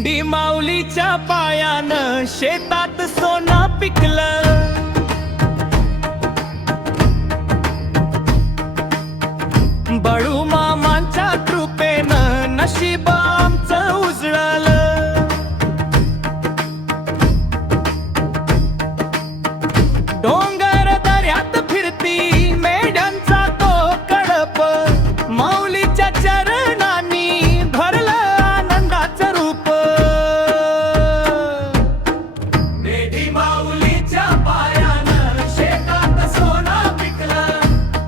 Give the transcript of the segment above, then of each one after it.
मेंढी माऊलीच्या पायानं शेतात सोनं पिकलं. बाळू मामांच्या कृपेनं नशीब आमचं उजळलं. डोंगर दऱ्यात फिरती मेंढ्यांचा तो कळप, माऊलीच्या चरणांनी भरलं आनंदाचं रूप. मेंढी माऊलीच्या पायानं शेतात सोनं पिकलं.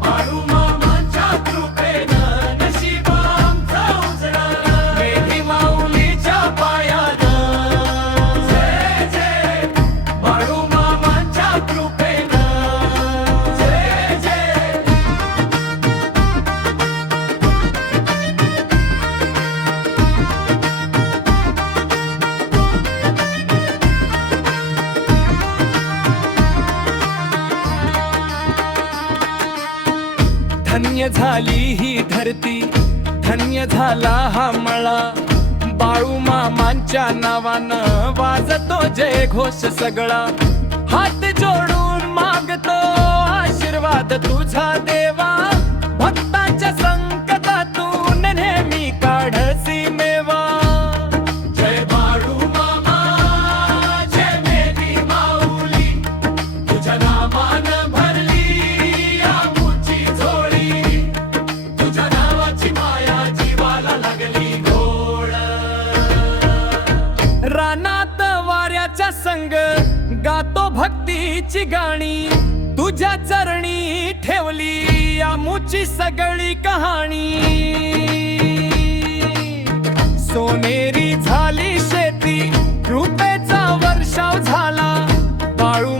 बाळू मामांच्या कृपेनं नशीब आमचं उजळलं. मेंढी माऊलीच्या पायानं जय जय, बाळू मामांच्या कृपेनं जय जय. धन्य झाली ही धरती, धन्य झाला हा मळा. बाळू मामांच्या नावानं वाजतो जय घोष सगळा. हात जोडून मागतो आशीर्वाद तुझा देवा. भक्तांच्या संकटातून नेहमी काढसी मेवा. जय बाळू मामा, जय मेंढी माऊली, तुझ्या नामानं भरली आमुची झोळी. तुझ्या नावाची माया जीवाला लागली गोड. रानात वाऱ्याच्या संग गातो भक्तीची गाणी. तुझ्या चरणी ठेवली आमुची सगळी कहाणी. सोनेरी झाली शेती, कृपेचा वर्षाव झाला. बाळू